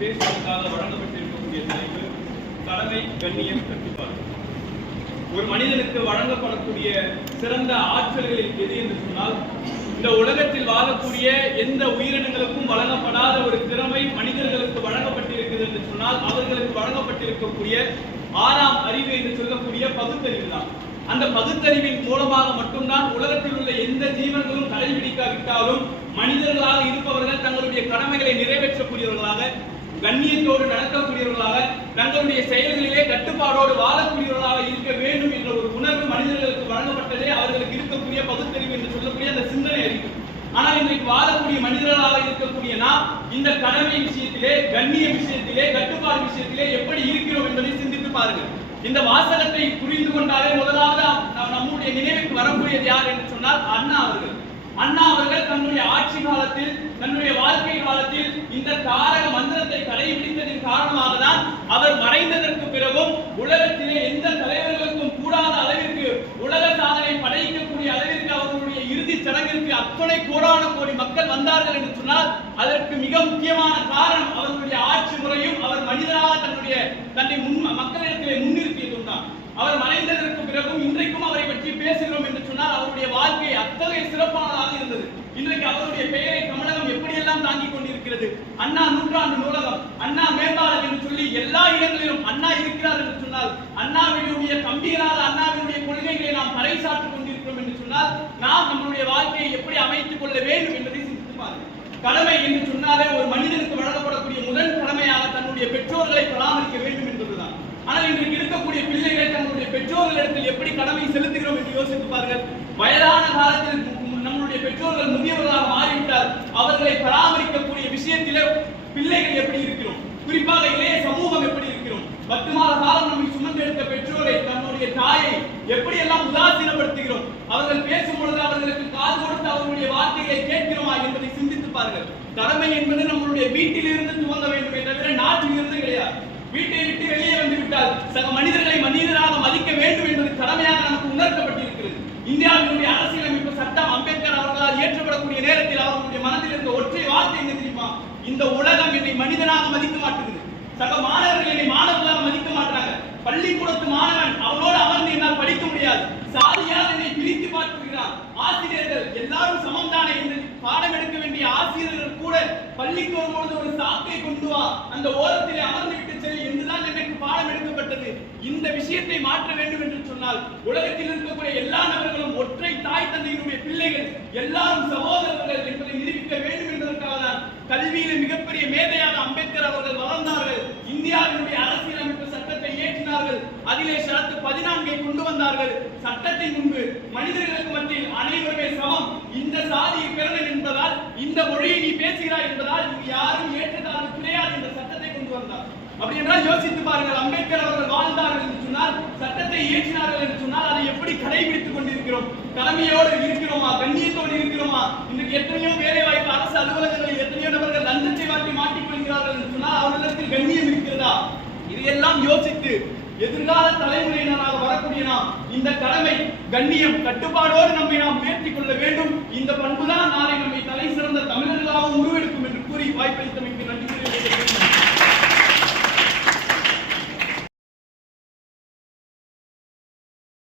பேசுவதற்காக வழங்கப்பட்டிருக்கக்கூடிய தலைப்பு கடமை கண்ணியம் கட்டுப்பாடு. ஒரு மனிதனுக்கு வழங்கப்படக்கூடிய சிறந்த ஆற்றல்களில் எது என்று சொன்னால் இந்த உலகத்தில் வாழக்கூடிய எந்த உயிரினங்களுக்கும் வழங்கப்படாத ஒரு திறமை மனிதர்களுக்கு வழங்கப்பட்டிருக்கிறது என்று சொன்னால் அவர்களுக்கு வழங்கப்பட்டிருக்கக்கூடிய ஆறாம் அறிவு என்று சொல்லக்கூடிய பகுத்தறிவு தான். அந்த பகுத்தறிவின் மூலமாக மட்டும்தான் உலகத்தில் உள்ள எந்த ஜீவன்களும் கடைபிடிக்காவிட்டாலும் மனிதர்களாக இருப்பவர்கள் தங்களுடைய கடமைகளை நிறைவேற்றக்கூடியவர்களாக கண்ணியத்தோடு நடக்கக்கூடியவர்களாக தங்களுடைய செயல்களிலே கட்டுப்பாடோடு வாழக்கூடியவர்களாக இருக்க வேண்டும் என்ற ஒரு உணர்வு மனிதர்களுக்கு வழங்கப்பட்டதே அவர்களுக்கு இருக்கக்கூடிய பகுத்தறிவு என்று சொல்லக்கூடிய அந்த சிந்தனை அறிவு. ஆனால் இன்றைக்கு வாழக்கூடிய மனிதர்களாக இருக்கக்கூடிய நாம் இந்த கடமை விஷயத்திலே கண்ணிய விஷயத்திலே கட்டுப்பாடு விஷயத்திலே எப்படி இருக்கிறோம் என்பதை சிந்தித்து பாருங்கள். இந்த வாசகத்தை புரிந்து கொண்டாலே முதலாவது நம்முடைய நினைவுக்கு வரக்கூடியது யார் என்று சொன்னால் அண்ணா அவர்கள். அண்ணா அவர்கள் தன்னுடைய ஆட்சி காலத்தில் தன்னுடைய வாழ்க்கை காலத்தில் இந்த தாரக மந்திரத்தை கடைபிடித்ததின் காரணமாக தான் அவர் மறைந்ததற்கு பிறகும் உலகத்திலே எந்த தலைவர்களுக்கும் கூடாத அளவிற்கு உலக சாதனை படைக்கக்கூடிய அளவிற்கு அவர்களுடைய இறுதிச் சடங்கிற்கு அத்தனை கோடான கோடி மக்கள் வந்தார்கள் என்று சொன்னால் அதற்கு மிக முக்கியமான காரணம் அவர்களுடைய ஆட்சி முறையும் அவர் மனிதராக தன்னுடைய தன்னை முன் மக்களிடத்திலே முன்னிறுத்தியதும் தான் அவர் மறைந்ததற்கு பிறகும் இன்றைக்கும் அவரை பற்றி பேசுகிறோம் என்று சொன்னால் அவருடைய இன்றைக்கு அவருடைய பெயரை தமிழகம் எப்படியெல்லாம் தாங்கிக் கொண்டிருக்கிறது? அண்ணா நூற்றாண்டு நூலகம் அண்ணா மேம்பாலம் என்று சொல்லி எல்லா இடங்களிலும் அண்ணா இருக்கிறார் என்று சொன்னால் அண்ணாவினுடைய தம்பிகளாக அண்ணாவினுடைய கொள்கைகளை நாம் பறைசாற்றிக் கொண்டிருக்கிறோம் என்று சொன்னால் நாம் நம்மளுடைய வாழ்க்கையை எப்படி அமைத்துக் கொள்ள வேண்டும் என்பதை சிந்தித்து பாருங்கள். கடமை என்று சொன்னாலே ஒரு மனிதனுக்கு வழங்கப்படக்கூடிய முதல் கடமையாக தன்னுடைய பெற்றோர்களை பராமரிக்க வேண்டும் என்பதுதான். ஆனால் இன்றைக்கு இருக்கக்கூடிய பிள்ளைகள் தங்களுடைய பெற்றோர்களிடத்தில் எப்படி கடமை செலுத்துகிறோம் என்று யோசித்து பாருங்கள் வயதான காலத்தில் மு- நம்முடைய பெற்றோர்கள் முதியவர்களாக மாறிவிட்டால் அவர்களை பராமரிக்கக்கூடிய விஷயத்திலே பிள்ளைகள் எப்படி இருக்கிறோம்? குறிப்பாக இளைய சமூகம் எப்படி இருக்கிறோம்? பத்து மாத காலம் நம்மை சுமந்தெடுத்த பெற்றோரை தன்னுடைய தாயை எப்படியெல்லாம் உதாசீனப்படுத்துகிறோம்? அவர்கள் பேசும் பொழுது அவர்களுக்கு காது கொடுத்து அவர்களுடைய வார்த்தைகளை கேட்கிறோமா என்பதை சிந்தித்து பாருங்கள். கடமை என்பது நம்மளுடைய வீட்டிலிருந்து துவங்க வேண்டும் தவிர நாட்டில் இருந்து கிடையாது. வீட்டை விட்டு வெளியே வந்து விட்டால் சக மனிதர்களை மனிதராக மதிக்க வேண்டும் என்பது கடமையாக நமக்கு உணர்த்தப்பட்டிருக்கிறது இந்தியாவினுடைய அரசியலமைப்பு சட்டம் அம்பேத்கர் ஏற்படக்கூடிய நேரத்தில் அவர்களுடைய மனதில் இருந்த ஒற்றை வார்த்தை என்ன தெரியுமா? இந்த உலகம் என்னை மனிதனாக மதிக்க மாட்டேங்குது சக மாணவர்கள் என்னை மாணவர்களாக மதிக்க மாட்டாங்க பள்ளிக்கூடத்து மாணவன் அவனோடு அமர்ந்து என்னால் படிக்க முடியாது. சாதியால் என்னை பிரித்து பார்க்கிறான் ஆசிரியர்கள் எல்லாரும் சமம் தானே என்று பாடம் எடுக்க வேண்டிய ஆசிரியர்கள் கூட பள்ளிக்கு வரும்பொழுது ஒரு சாக்கை கொண்டு வா அந்த ஓரத்திலே அமர்ந்து விட்டு செல் என்றுதான் எனக்கு பாடம் எடுக்கப்பட்டது. இந்த விஷயத்தை மாற்ற வேண்டும் என்று சொன்னால் உலகத்தில் இருக்கக்கூடிய எல்லா நபர்களும் ஒற்றை தாய் தந்தையினுடைய பிள்ளைகள் எல்லாரும் சகோதரர்கள் என்பதை நிரூபிக்க வேண்டும் என்பதற்காக தான் கல்வியில மிகப்பெரிய மேதையான அம்பேத்கர் அவர்கள் வளர்ந்தார்கள். இந்தியாவினுடைய அரசியலமைப்பு சட்டத்தை இயற்றினார்கள். அதிலே ஷரத்து பதினான்கை கொண்டு வந்தார்கள். சட்டத்தின் முன்பு மனிதர்களுக்கு மத்தியில் அனைவருமே சமம். இந்த சாதியை பிறந்தன் என்பதால் இந்த மொழியை நீ பேசுகிறாய் என்பதால் இது யாரும் ஏற்றதாழ்வு கிடையாது இந்த சட்டத்தை கொண்டு வந்தார். அப்படி என்றால் யோசித்து பாருங்கள் அம்பேத்கர் அவர்கள் வாழ்ந்தார்கள் என்று சொன்னால் சட்டத்தை இயற்றினார்கள் என்று சொன்னால் இருக்கிறோம். கடமையோடு இருக்கிறோமா? கண்ணியத்தோடு இருக்கிறோமா? இன்றைக்கு எத்தனையோ வேலை வாய்ப்பு அரசு அலுவலகங்களில் எத்தனையோ நபர்கள் லஞ்சத்தை வாட்டி மாட்டிக்கொள்கிறார்கள் என்று சொன்னால் அவர்களிடத்தில் கண்ணியம் இருக்கிறதா? இதையெல்லாம் யோசித்து எதிர்கால தலைமுறையினராக வரக்கூடிய நாம் இந்த கடமை கண்ணியம் கட்டுப்பாடோடு நம்மை நாம் உயர்த்தி கொள்ள வேண்டும். இந்த பண்புதான் நாளை நம்மை தலை சிறந்த தமிழர்களாகவும் உருவெடுக்கும் என்று கூறி வாய்ப்பளித்தமை